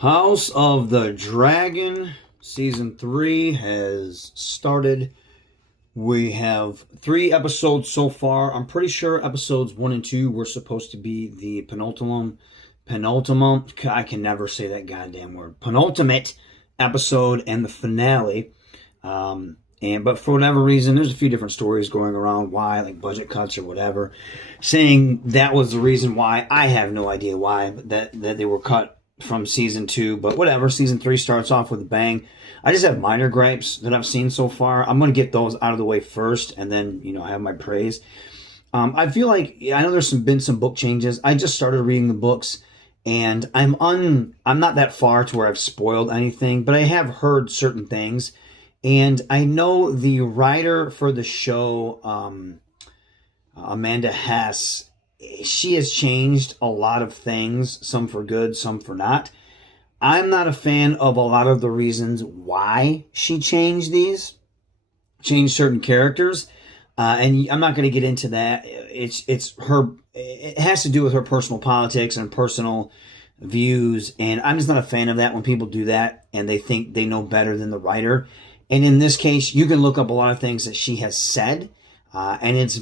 House of the Dragon Season 3 has started. We have 3 episodes so far. I'm pretty sure episodes 1 and 2 were supposed to be the penultimate, I can never say that goddamn word, penultimate episode and the finale. But for whatever reason, there's a few different stories going around why, like budget cuts or whatever, saying that was the reason why. I have no idea why, but that they were cut from season 2, but whatever. Season 3 starts off with a bang. I just have minor gripes that I've seen so far. I'm going to get those out of the way first, and then have my praise. I feel like I know there's been some book changes. I just started reading the books, and I'm not that far to where I've spoiled anything, but I have heard certain things, and I know the writer for the show, Amanda Hess, she has changed a lot of things, some for good, some for not. I'm not a fan of a lot of the reasons why she changed certain characters, and I'm not going to get into that. It's her. It has to do with her personal politics and personal views, and I'm just not a fan of that when people do that and they think they know better than the writer. And in this case, you can look up a lot of things that she has said. And it's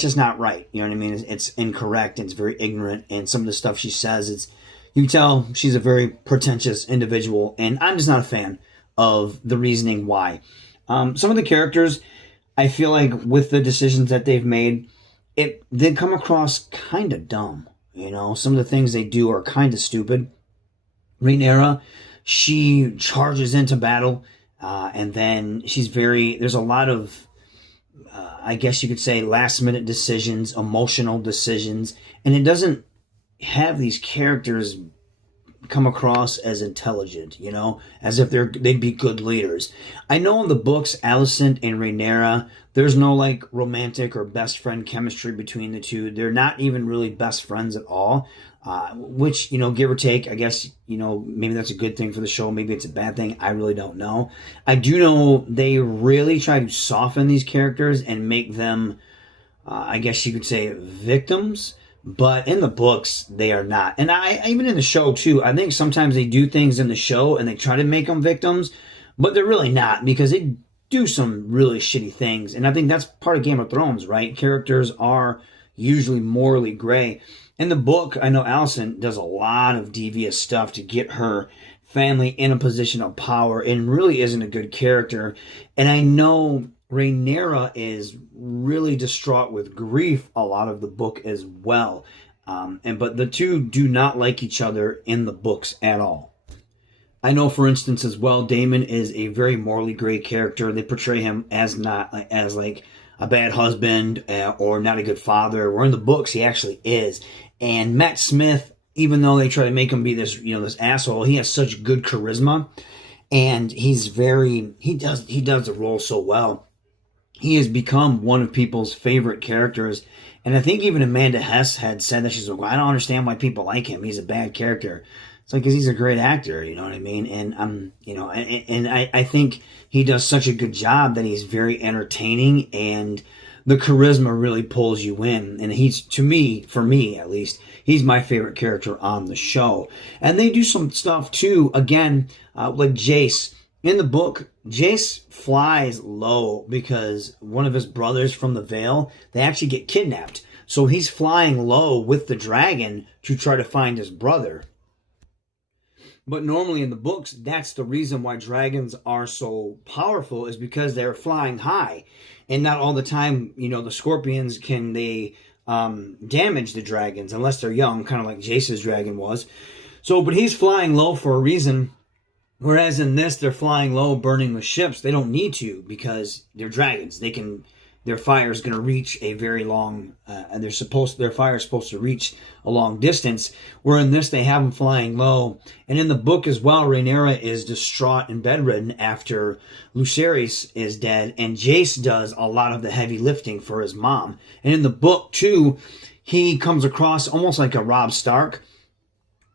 just not right. You know what I mean? It's incorrect. It's very ignorant. And some of the stuff she says, you can tell she's a very pretentious individual. And I'm just not a fan of the reasoning why. Some of the characters, I feel like with the decisions that they've made, they come across kind of dumb. Some of the things they do are kind of stupid. Rhaenyra, she charges into battle. And then there's a lot of, I guess you could say, last minute decisions, emotional decisions, and it doesn't have these characters come across as intelligent, as if they'd be good leaders. I know in the books, Alicent and Rhaenyra, there's no like romantic or best friend chemistry between the two. They're not even really best friends at all. Which, give or take, I guess, maybe that's a good thing for the show. Maybe it's a bad thing. I really don't know. I do know they really try to soften these characters and make them, I guess you could say, victims. But in the books, they are not. And even in the show, too, I think sometimes they do things in the show and they try to make them victims, but they're really not, because they do some really shitty things. And I think that's part of Game of Thrones, right? Characters are usually morally gray. In the book, I know Alicent does a lot of devious stuff to get her family in a position of power and really isn't a good character. And I know Rhaenyra is really distraught with grief a lot of the book as well. But the two do not like each other in the books at all. I know, for instance, as well, Daemon is a very morally gray character. They portray him as like a bad husband or not a good father. Where in the books, he actually is. And Matt Smith, even though they try to make him be this, this asshole, he has such good charisma, and he does the role so well. He has become one of people's favorite characters, and I think even Amanda Hess had said that she's like, well, I don't understand why people like him. He's a bad character. It's like, because he's a great actor, you know what I mean? And I think he does such a good job that he's very entertaining, and the charisma really pulls you in. And for me at least, he's my favorite character on the show. And they do some stuff too, again, like Jace. In the book, Jace flies low because one of his brothers from the Vale, they actually get kidnapped. So he's flying low with the dragon to try to find his brother. But normally in the books, that's the reason why dragons are so powerful, is because they're flying high. And not all the time, the scorpions can damage the dragons unless they're young, kind of like Jace's dragon was. But he's flying low for a reason. Whereas in this, they're flying low, burning the ships. They don't need to, because they're dragons. Their fire is going to reach a very long, and their fire is supposed to reach a long distance. Where in this, they have them flying low. And in the book as well, Rhaenyra is distraught and bedridden after Lucerys is dead, and Jace does a lot of the heavy lifting for his mom. And in the book too, he comes across almost like a Robb Stark,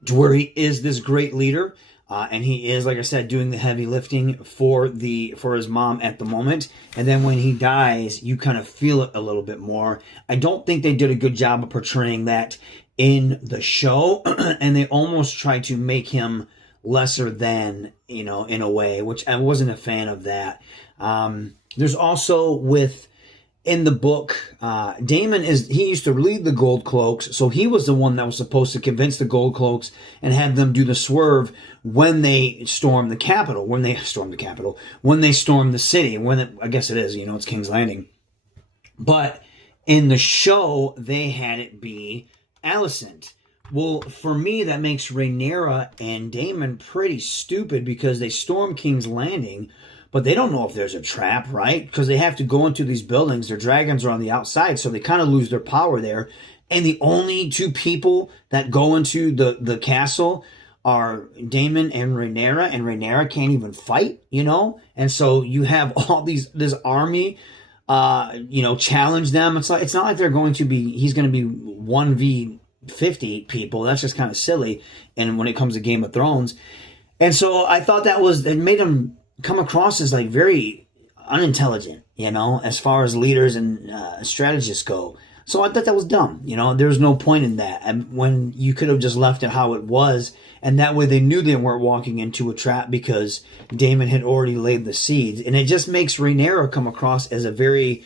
to where he is this great leader. And he is, like I said, doing the heavy lifting for his mom at the moment. And then when he dies, you kind of feel it a little bit more. I don't think they did a good job of portraying that in the show, and they almost try to make him lesser than, in a way, which I wasn't a fan of that. There's also in the book, Damon he used to lead the Gold Cloaks, so he was the one that was supposed to convince the Gold Cloaks and have them do the swerve when they storm the Capitol, when they storm the city, I guess it is, it's King's Landing. But in the show, they had it be Alicent. Well, for me, that makes Rhaenyra and Daemon pretty stupid because they storm King's Landing, but they don't know if there's a trap, right? Because they have to go into these buildings. Their dragons are on the outside, so they kind of lose their power there. And the only two people that go into the castle are Daemon and Rhaenyra can't even fight, And so you have all this army, challenge them. It's not like he's going to be 1v50 people. That's just kind of silly. And when it comes to Game of Thrones. And so I thought it made him come across as like very unintelligent, as far as leaders and strategists go. So I thought that was dumb. There's no point in that. And when you could have just left it how it was, and that way they knew they weren't walking into a trap because Daemon had already laid the seeds. And it just makes Rhaenyra come across as a very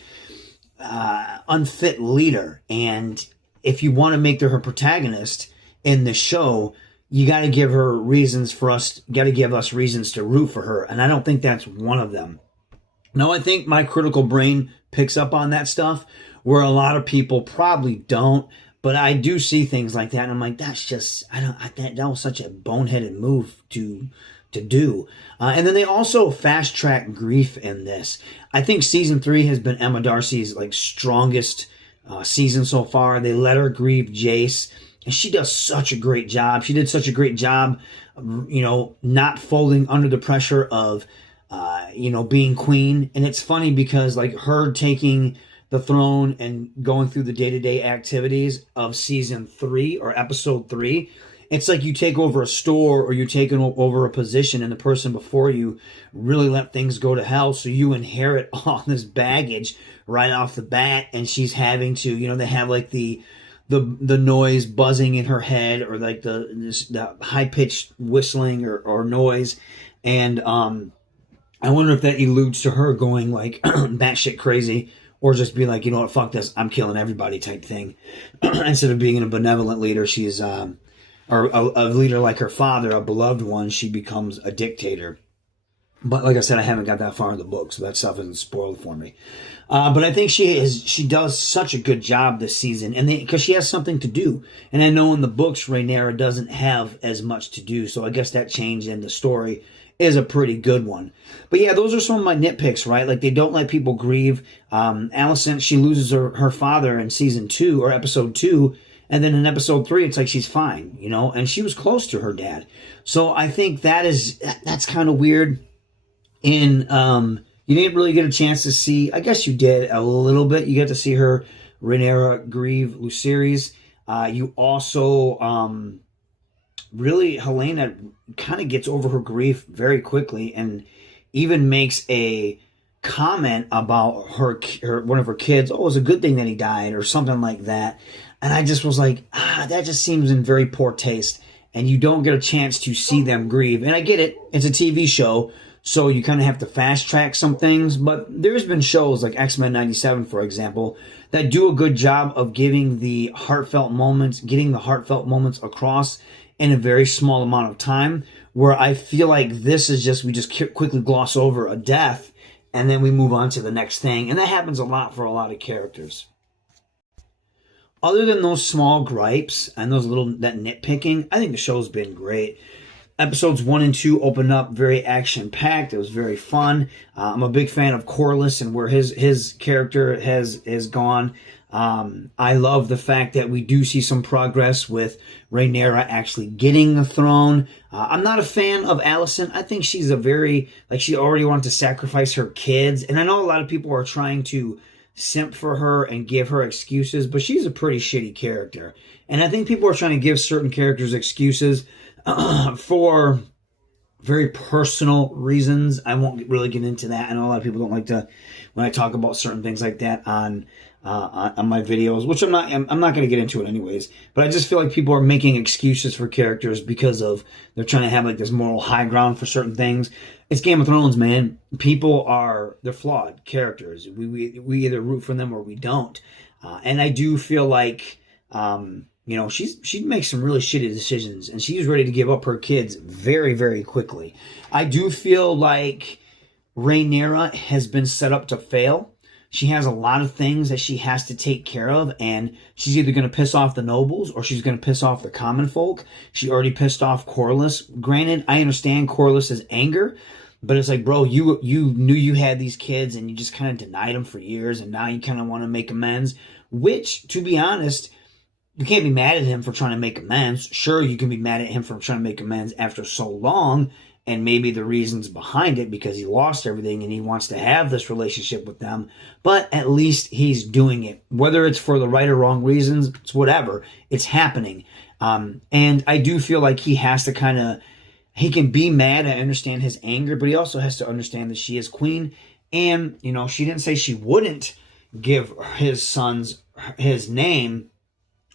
unfit leader. And if you want to make her protagonist in the show, you got to give us reasons to root for her. And I don't think that's one of them. Now, I think my critical brain picks up on that stuff where a lot of people probably don't, but I do see things like that. And I'm like, that's just, that was such a boneheaded move to do. And then they also fast track grief in this. I think season 3 has been Emma Darcy's like strongest season so far. They let her grieve Jace. And she does such a great job. She did such a great job, not folding under the pressure of, being queen. And it's funny because like her taking the throne and going through the day-to-day activities of season 3 or episode 3, it's like you take over a store or you're taking over a position and the person before you really let things go to hell. So you inherit all this baggage right off the bat. And she's having to, they have like the noise buzzing in her head or like the high-pitched whistling or noise. And I wonder if that alludes to her going like batshit crazy or just be like, you know what, fuck this, I'm killing everybody type thing. Instead of being a benevolent leader, she's, or a leader like her father, a beloved one, she becomes a dictator. But like I said, I haven't got that far in the book, so that stuff isn't spoiled for me. But I think she does such a good job this season, and because she has something to do. And I know in the books, Rhaenyra doesn't have as much to do, so I guess that change in the story is a pretty good one. But yeah, those are some of my nitpicks, right? Like they don't let people grieve. Alicent, she loses her father in season 2 or episode 2, and then in episode 3, it's like she's fine, and she was close to her dad. So I think that's kind of weird. You didn't really get a chance to see, I guess you did a little bit. You get to see Rhaenyra grieve Lucerys. You also, really, Helena kind of gets over her grief very quickly and even makes a comment about one of her kids. Oh, it was a good thing that he died or something like that. And I just was like, that just seems in very poor taste. And you don't get a chance to see them grieve. And I get it. It's a TV show. So you kind of have to fast track some things. But there's been shows like X-Men 97, for example, that do a good job of getting the heartfelt moments across in a very small amount of time, where I feel like this is just, we just quickly gloss over a death and then we move on to the next thing. And that happens a lot for a lot of characters. Other than those small gripes and that nitpicking, I think the show's been great. Episodes 1 and 2 opened up very action-packed. It was very fun. I'm a big fan of Corlys and where his character has gone. I love the fact that we do see some progress with Rhaenyra actually getting the throne. I'm not a fan of Alicent. I think she's she already wanted to sacrifice her kids. And I know a lot of people are trying to simp for her and give her excuses, but she's a pretty shitty character. And I think people are trying to give certain characters excuses for very personal reasons. I won't really get into that. I know a lot of people don't like to, when I talk about certain things like that on on my videos, which I'm not going to get into it anyways. But I just feel like people are making excuses for characters because of they're trying to have like this moral high ground for certain things. It's Game of Thrones, man. They're flawed characters. We either root for them or we don't. And I do feel like, she makes some really shitty decisions, and she's ready to give up her kids very, very quickly. I do feel like Rhaenyra has been set up to fail. She has a lot of things that she has to take care of, and she's either going to piss off the nobles or she's going to piss off the common folk. She already pissed off Corlys. Granted, I understand Corlys's anger, but it's like, bro, you knew you had these kids and you just kind of denied them for years, and now you kind of want to make amends, which, to be honest, you can't be mad at him for trying to make amends. Sure, you can be mad at him for trying to make amends after so long, and maybe the reasons behind it because he lost everything and he wants to have this relationship with them. But at least he's doing it. Whether it's for the right or wrong reasons, it's whatever. It's happening. And I do feel like he has to he can be mad. I understand his anger, but he also has to understand that she is queen. And, she didn't say she wouldn't give his sons his name,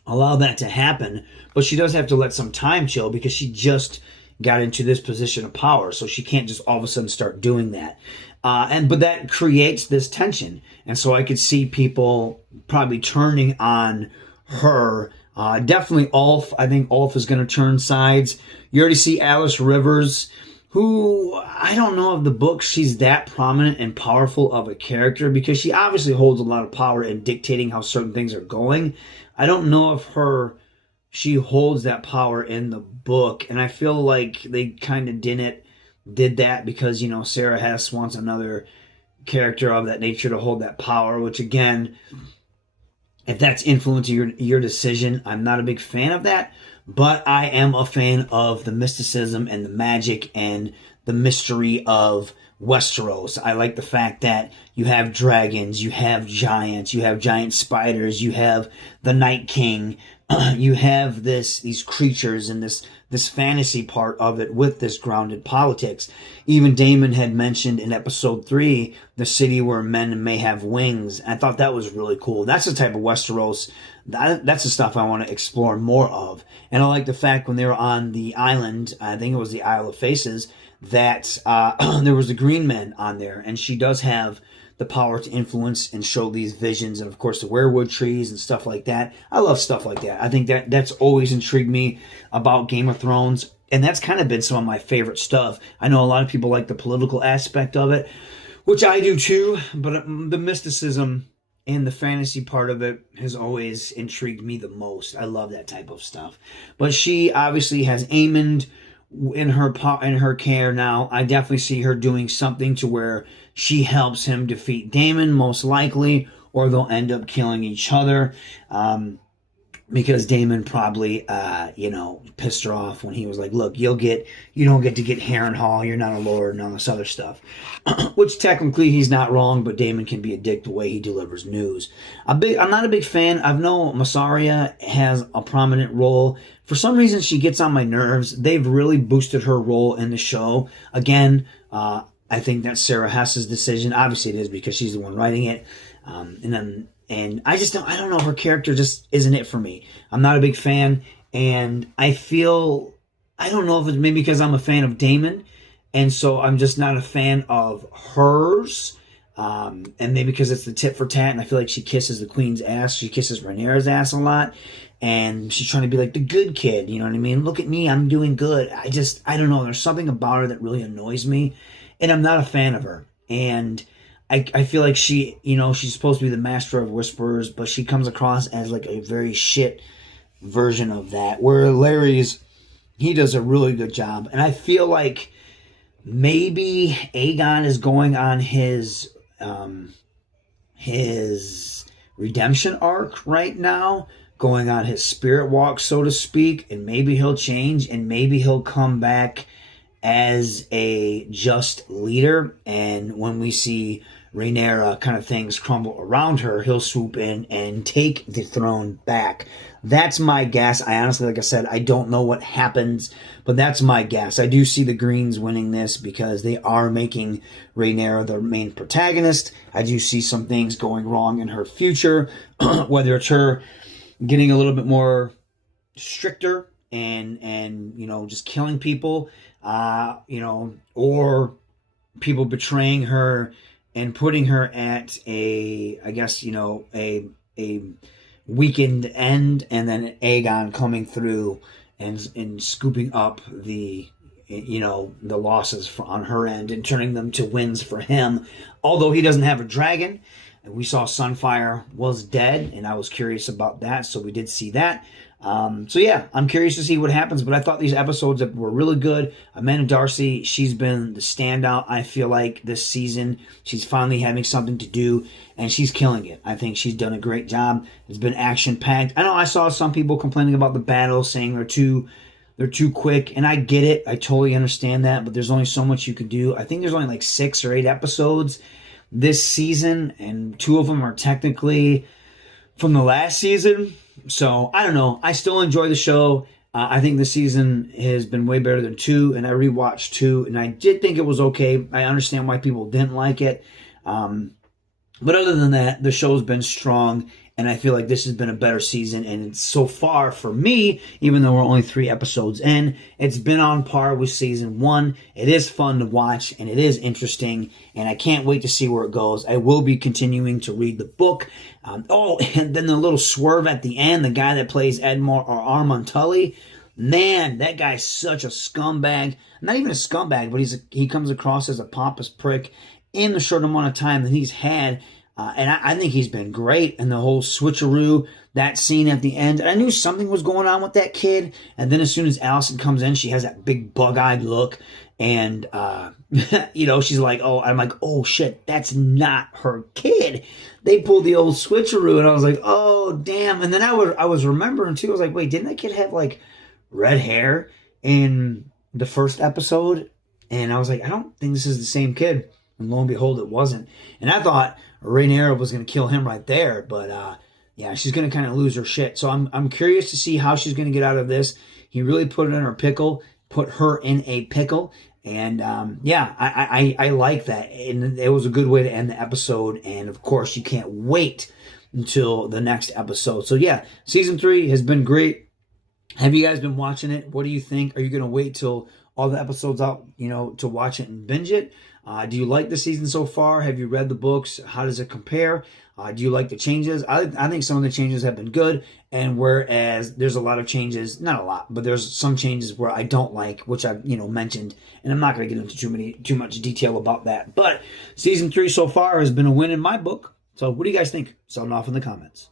allow that to happen, but she does have to let some time chill because she just got into this position of power, so she can't just all of a sudden start doing that. But that creates this tension, and so I could see people probably turning on her. Definitely Ulf. I think Ulf is going to turn sides. You already see Alice Rivers, who I don't know if the book she's that prominent and powerful of a character because she obviously holds a lot of power in dictating how certain things are going. I don't know if she holds that power in the book, and I feel like they kind of did that because, Sarah Hess wants another character of that nature to hold that power, which again, if that's influencing your decision, I'm not a big fan of that, but I am a fan of the mysticism and the magic and the mystery of Westeros. I like the fact that you have dragons, you have giants, you have giant spiders, you have the Night King, you have these creatures and this fantasy part of it with this grounded politics. Even Daemon had mentioned in episode 3, the city where men may have wings. I thought that was really cool. That's the type of Westeros, that's the stuff I want to explore more of. And I like the fact when they were on the island, I think it was the Isle of Faces, that there was the green men on there, and she does have the power to influence and show these visions, and of course the weirwood trees and stuff like that. I love stuff like that. I think that's always intrigued me about Game of Thrones, and that's kind of been some of my favorite stuff. I know a lot of people like the political aspect of it, which I do too, but the mysticism and the fantasy part of it has always intrigued me the most. I love that type of stuff. But she obviously has Aemond in her care now. I definitely see her doing something to where she helps him defeat Daemon, most likely, or they'll end up killing each other. Because Daemon probably, pissed her off when he was like, look, you don't get to get Harrenhal, you're not a lord, and all this other stuff. Which technically he's not wrong, but Daemon can be a dick the way he delivers news. I'm not a big fan. I know Massaria has a prominent role. For some reason, she gets on my nerves. They've really boosted her role in the show. Again, I think that's Sarah Hess's decision. Obviously, it is because she's the one writing it. And I don't know, her character just isn't it for me. I'm not a big fan, and I don't know if it's maybe because I'm a fan of Daemon, and so I'm just not a fan of hers, and maybe because it's the tit for tat, and I feel like she kisses the queen's ass, she kisses Rhaenyra's ass a lot, and she's trying to be like the good kid, you know what I mean? Look at me, I'm doing good. I don't know, there's something about her that really annoys me, and I'm not a fan of her, and I feel like she's supposed to be the master of whisperers, but she comes across as like a very shit version of that. Where he does a really good job. And I feel like maybe Aegon is going on his redemption arc right now, going on his spirit walk, so to speak, and maybe he'll change, and maybe he'll come back as a just leader. And when we see Rhaenyra kind of things crumble around her, he'll swoop in and take the throne back. That's my guess. I honestly, like I said, I don't know what happens, but that's my guess. I do see the Greens winning this because they are making Rhaenyra the main protagonist. I do see some things going wrong in her future, whether it's her getting a little bit more stricter and just killing people, or people betraying her and putting her at a weakened end, and then Aegon coming through and scooping up the losses on her end and turning them to wins for him. Although he doesn't have a dragon, we saw Sunfire was dead, and I was curious about that, so we did see that. So yeah, I'm curious to see what happens, but I thought these episodes were really good. Amanda Darcy, she's been the standout, I feel like, this season. She's finally having something to do, and she's killing it. I think she's done a great job. It's been action-packed. I know I saw some people complaining about the battles, saying they're too quick, and I get it. I totally understand that, but there's only so much you could do. I think there's only like 6 or 8 episodes this season, and 2 of them are technically from the last season. So, I don't know. I still enjoy the show. I think this season has been way better than 2, and I rewatched 2, and I did think it was okay. I understand why people didn't like it. But other than that, the show's been strong, and I feel like this has been a better season. And so far, for me, even though we're only 3 episodes in, it's been on par with season 1. It is fun to watch, and it is interesting, and I can't wait to see where it goes. I will be continuing to read the book. And then the little swerve at the end, the guy that plays Edmure or Armand Tully, man, that guy's such a scumbag. Not even a scumbag, but he comes across as a pompous prick in the short amount of time that he's had. And I think he's been great. And the whole switcheroo, that scene at the end, I knew something was going on with that kid. And then as soon as Allison comes in, she has that big bug-eyed look. And, she's like, I'm like, oh shit, that's not her kid. They pulled the old switcheroo, and I was like, oh damn. And then I was remembering too, I was like, wait, didn't that kid have like red hair in the first episode? And I was like, I don't think this is the same kid. And lo and behold, it wasn't. And I thought Rhaenyra was going to kill him right there, but she's going to kind of lose her shit. So I'm curious to see how she's going to get out of this. He really put her in a pickle. And I like that. And it was a good way to end the episode. And of course, you can't wait until the next episode. So yeah, season 3 has been great. Have you guys been watching it? What do you think? Are you going to wait till all the episodes out, to watch it and binge it? Do you like the season so far? Have you read the books? How does it compare? Do you like the changes? I think some of the changes have been good, and whereas there's a lot of changes, not a lot, but there's some changes where I don't like, which I've mentioned, and I'm not going to get into too much detail about that. But season 3 so far has been a win in my book. So what do you guys think? Sound off in the comments.